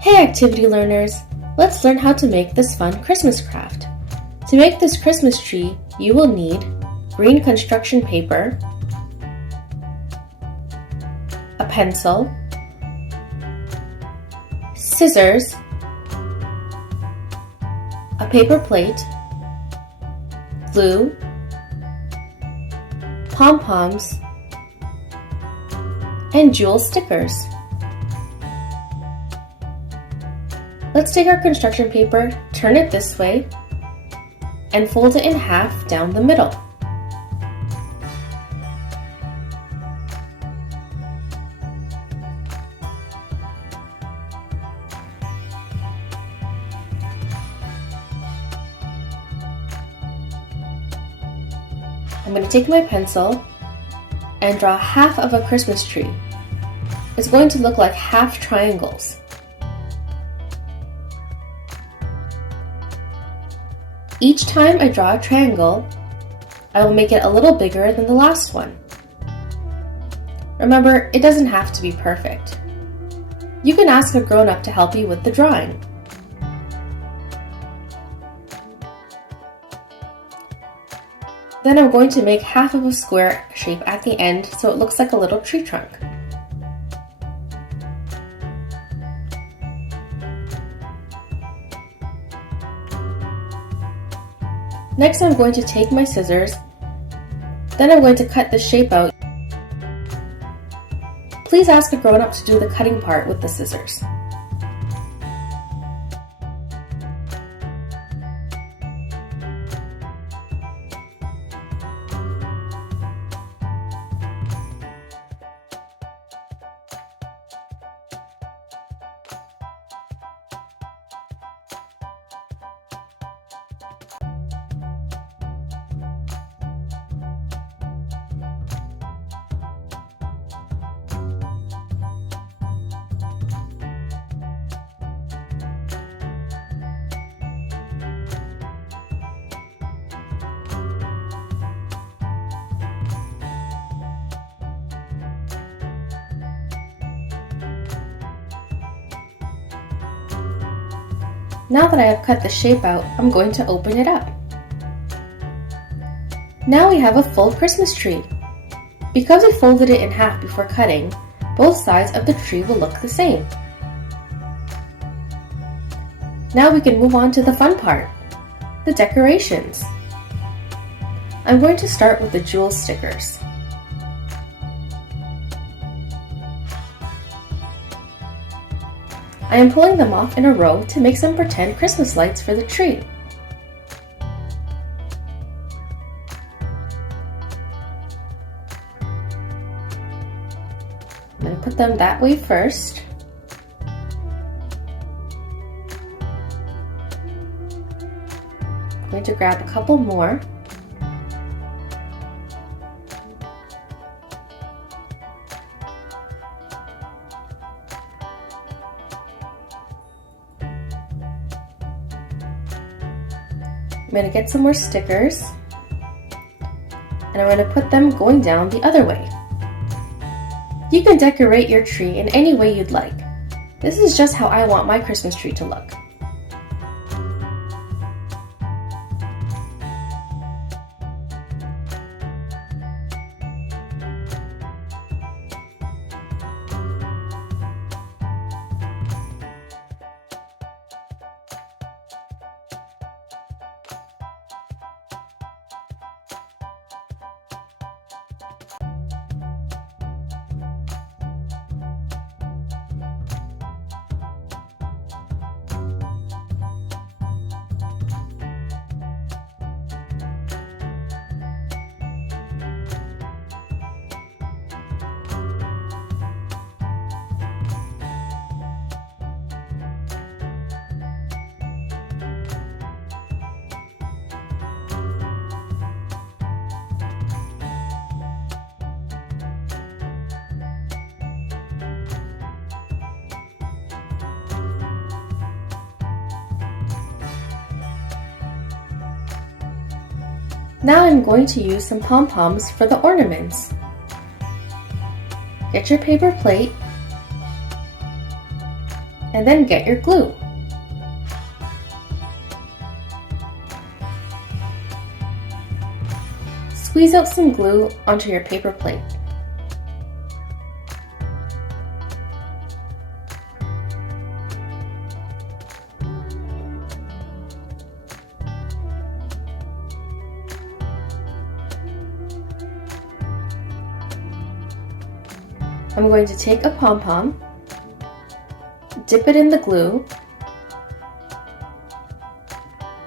Hey activity learners, let's learn how to make this fun Christmas craft. To make this Christmas tree, you will need green construction paper, a pencil, scissors, a paper plate, glue, pom-poms, and jewel stickers. Let's take our construction paper, turn it this way, and fold it in half down the middle. I'm going to take my pencil and draw half of a Christmas tree. It's going to look like half triangles. Each time I draw a triangle, I will make it a little bigger than the last one. Remember, it doesn't have to be perfect. You can ask a grown-up to help you with the drawing. Then I'm going to make half of a square shape at the end so it looks like a little tree trunk. Next, I'm going to take my scissors, then I'm going to cut the shape out. Please ask a grown-up to do the cutting part with the scissors. Now that I have cut the shape out, I'm going to open it up. Now we have a full Christmas tree. Because we folded it in half before cutting, both sides of the tree will look the same. Now we can move on to the fun part, the decorations. I'm going to start with the jewel stickers. I am pulling them off in a row to make some pretend Christmas lights for the tree. I'm going to put them that way first. I'm going to grab a couple more. I'm going to get some more stickers, and I'm going to put them going down the other way. You can decorate your tree in any way you'd like. This is just how I want my Christmas tree to look. Now I'm going to use some pom-poms for the ornaments. Get your paper plate And then get your glue. Squeeze out some glue onto your paper plate. I'm going to take a pom-pom, dip it in the glue,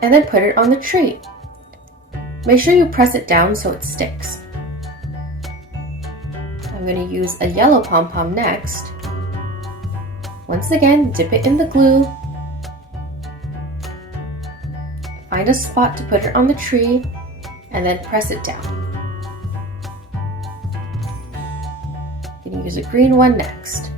and then put it on the tree. Make sure you press it down so it sticks. I'm going to use a yellow pom-pom next. Once again, dip it in the glue. Find a spot to put it on the tree, and then press it down. You can use a green one next.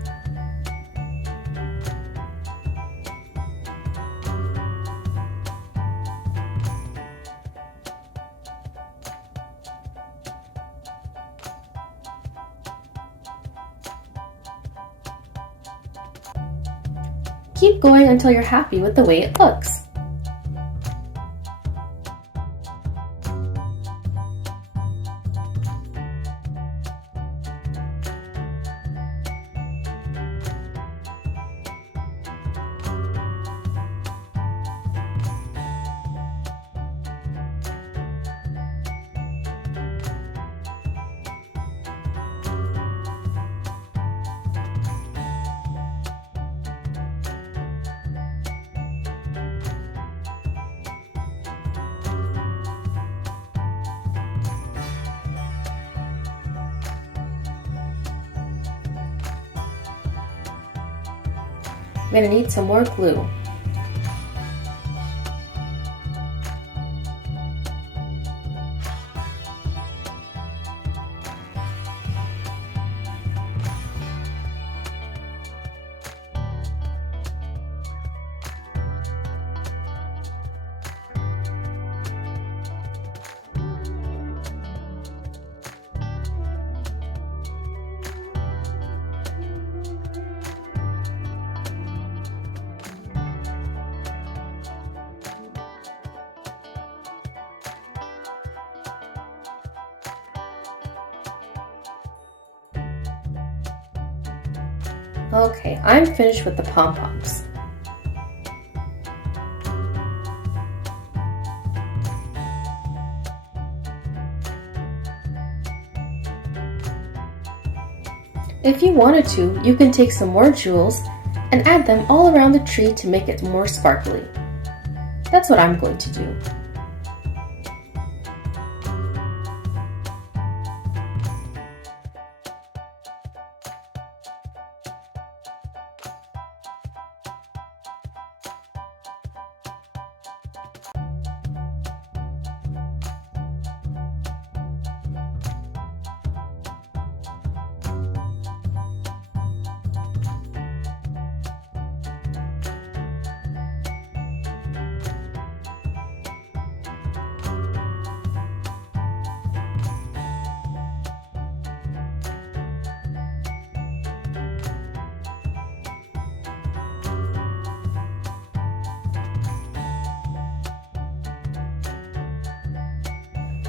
Keep going until you're happy with the way it looks. I'm going to need some more glue. Okay, I'm finished with the pom-poms. If you wanted to, you can take some more jewels and add them all around the tree to make it more sparkly. That's what I'm going to do.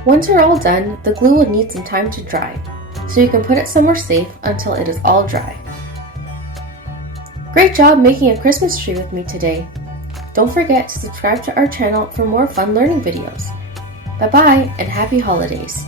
Once you're all done, the glue will need some time to dry, so you can put it somewhere safe until it is all dry. Great job making a Christmas tree with me today. Don't forget to subscribe to our channel for more fun learning videos. Bye-bye and happy holidays!